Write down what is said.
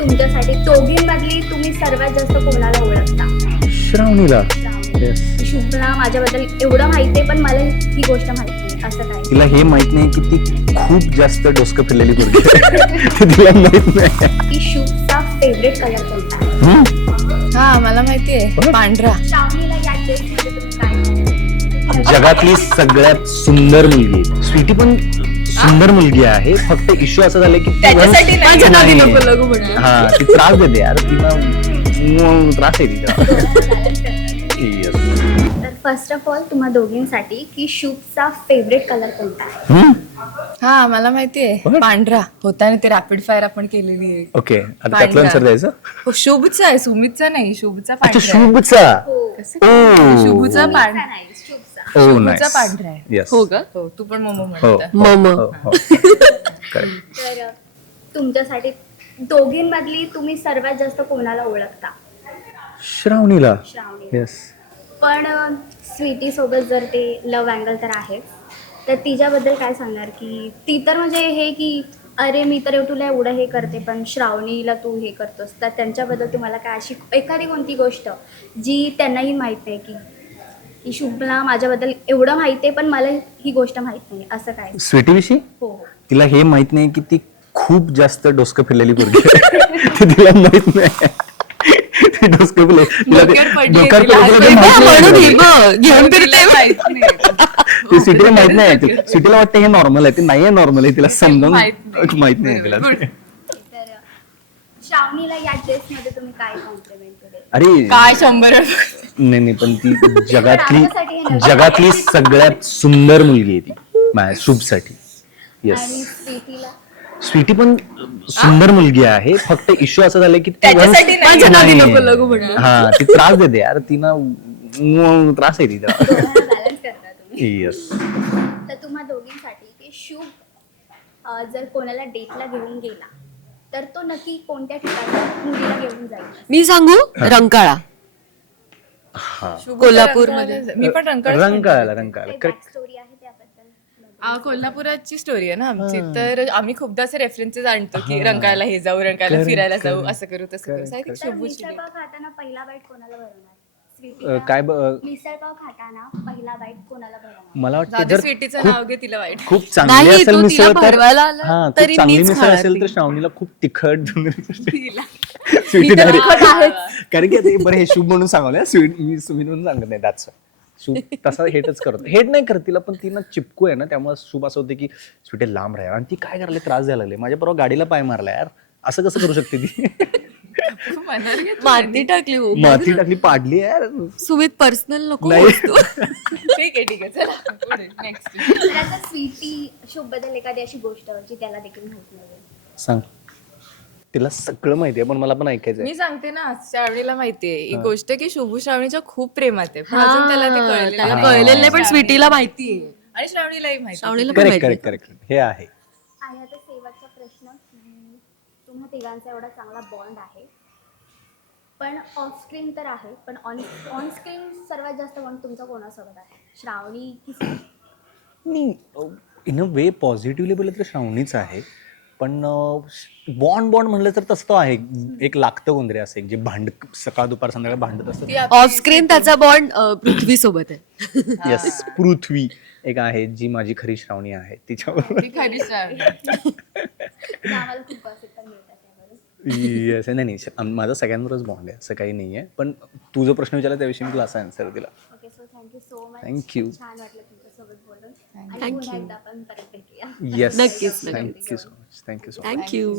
तुमच्यासाठी दोघींमधली तुम्ही सर्वात जास्त कोणाला ओळखता? श्रावणीला. श्रावणी. Yes. शुभला माझ्याबद्दल एवढं माहिती आहे, पण मला ही गोष्ट माहिती नाही. असं काय? तिला हे माहित नाही की ती खूप जास्त डोसकं फिरलेली पोरगी आहे. ते तिला माहित नाही. की शुभचा फेवरेट कलर कोणता आहे? हा मला माहितीये, पांढरा. श्रावणीला या ड्रेसमध्ये तुम्ही काय म्हणता? जगातली सगळ्यात सुंदर मुलगी आहे. स्वीटी पण सुंदर मुलगी आहे. फक्त इश्यू असा झालाय की ती त्याच्यासाठी once- माझ्या नादी नाही. नको लागू म्हटलं. हा ती त्रास देते यार. तिला त्रास आहे तिला. balance करतात. Yes. तर फर्स्ट ऑफ ऑल तुम्हा दोघींसाठी की शुभचा फेवरेट कलर कोणता आहे? हा मला माहितीये, बरं. पांढरा होता आणि ते रॅपिड फायर आपण केलेली आहे. ओके आता पांढरा. त्यातलं आन्सर द्यायचं. हो, शुभचा आहे, सुमितचा नाही. शुभचा अच्छा पांढरा आहे. शुभचा. हो. कसं ओ. काय? शुभचा शुभचा पांढरा. नाही, शुभचा. Oh, शुभचा nice. पांढरा आहे. Yes. हो का? हो, तू पण मोमो हो, म्हणता. हो, हो. Correct. तर तुमच्यासाठी दोघींमधली तुम्ही सर्वात जास्त कोणाला ओळखता? श्रावणीला. श्रावणी. येस. पण स्वीटी सोबत जर ते लव्ह अँगल तर आहेच, तर तिच्याबद्दल काय सांगणार? की ती तर म्हणजे हे की अरे मी तर तुला एवढं हे करते, पण श्रावणीला तू हे करतोस, तर त्यांच्याबद्दल तुम्हाला काय अशी एखादी कोणती गोष्ट जी त्यांनाही माहीत नाही की शुभला माझ्याबद्दल एवढं माहिती आहे, पण मला ही गोष्ट माहीत नाही, असं काय? स्वीटी विषयी हो हो. तिला हे माहित नाही की ती खूप जास्त डोसकं फिरलेली पोरगी आहे. ते तिला माहित नाही. ती डोसकं फिरले. तिला ते डोक्यात पडली डोक्यात तिला. पडलं ते माहित नाही म्हणून तिला. ही बघ, घेऊन फिरते माहित नाही. ते स्वीटीला माहित नाही. स्वीटीला वाटतं हे नॉर्मल आहे. ते नाहीये नॉर्मल आहे. तिला समजावून माहित नाही तिला. Good. तर श्रावणीला या ड्रेसमध्ये तुम्ही काय कॉम्प्लिमेंट केले? अरे काय 100 नाही नाही पण ती माझ्यासाठी हे नाही. जगातली सगळ्यात सुंदर मुलगी आहे ती माझ्या शुभसाठी. येस. आणि स्वीटीला? स्वीटी पण सुंदर मुलगी आहे. फक्त इश्यू असा झालाय की ती त्याच्यासाठी once- माझ्या नादी नाही. नको लागू म्हटलं. हा ती त्रास देते यार. तिला त्रास आहे तिला. दोघांना बॅलन्स करता तुम्ही. येस. तर तुम्हा दोघींसाठी की शुभ जर कोणाला डेटला घेऊन गेला तर तो नक्की कोणत्या ठिकाणी मुलीला घेऊन जाईल? मी सांगू रंकाळा हा कोल्हापूरमध्ये मी पण रंकाळाला काही रंकाळाला back करेक्ट. story आहे त्याबद्दल? कोल्हापुराची स्टोरी आहे ना आमची, तर आम्ही खूपदा असे रेफरन्सेस आणतो की रंकाळ्याला हे जाऊ, रंकाळ्याला फिरायला जाऊ, असं करू तसं करू. So I think तर शुभूची मिसळपाव खाताना पहिला बाईट कोणाला भरवणार? काय मिसळपाव खाताना पहिला बाईट कोणाला भरवणार? मला वाटतं जाऊ दे, जर स्वीटीचं नाव घे, तिला वाईट. खूप चांगली नाही, असेल तो मिसळ तिला तर भरवायला आला, हा खूप तरी चांगली मीच मिसळ खाणार असेल ती. तर श्रावणीला खूप तिखट तिला. स्वीटी तर direct- तिखट आहेच. कारण की ते बरं हे शुभ म्हणून सांगवलं स्वीट मी सुमित म्हणून सांगत नाही that's why. शुभ तसा हेटच करतो. हेट नाही करत तिला, पण ती ना चिपकू आहे ना, त्यामुळे शुभ असं होते की स्वीटी लांब राहा. आणि ती काय करायला त्रास द्यायला लागले. माझ्या बरोबर गाडीला पाय मारला यार. असं कसं करू शकते ती? मनावर घेतलं. माती टाकली हो. माती टाकली पाडली यार. सुमित पर्सनल नको नाही. वस्तू. ठीक आहे चला पुढे नेक्स्ट. तर आता स्वीटी शुभ बद्दल एखादी अशी गोष्ट जी त्याला देखील माहित नाही. सांग. तिला सगळं माहितीये पण मला पण ऐकायचंय. मी सांगते ना, श्रावणीला माहितीये ही गोष्ट की शुभू श्रावणीच्या खूप प्रेमात आहे, पण अजून त्याला ते कळलेलं त्याला नाही. कळलेलं नाही, पण स्वीटीला माहितीये. आणि श्रावणीलाही माहिती. श्रावणीला पण करेक्ट माहिती. करेक्ट करेक्ट हे आहे. आणि आता शेवटचा प्रश्न की तुम्हा तिघांचा एवढा चांगला बॉन्ड आहे, पण ऑफ स्क्रीन तर आहे, पण ऑन स्क्रीन सर्वात जास्त बॉन्ड तुमचा कोणासोबत आहे? श्रावणी की Sweety? In a way positively बोललं तर श्रावणीच आहे, पण बॉन्ड म्हणलं तर तसं तो आहे. एक लागतं कोणतरी असं एक जे सकाळ दुपार संध्याकाळ भांडत असतं. ती आपली ऑफ स्क्रीन त्याचा बॉन्ड पृथ्वी सोबत आहे. येस पृथ्वी एक आहे जी माझी खरी श्रावणी आहे. तिच्याबरोबर ती खरी श्रावणी. ते आम्हाला खूप gossip पण मिळतात त्यावरून. येस नाही माझा सगळ्यांवरच बॉन्ड आहे असं काही नाही आहे. पण तू जो प्रश्न विचारला त्याविषयी मी तुला असा आन्सर दिला. Okay, so thank you so much. Thank you. छान वाटलं तुमच्यासोबत बोलून. आणि पुन्हा एकदा आपण परत भेटूया. येस नक्कीच, thank you so much. Thank you so much. Thank you.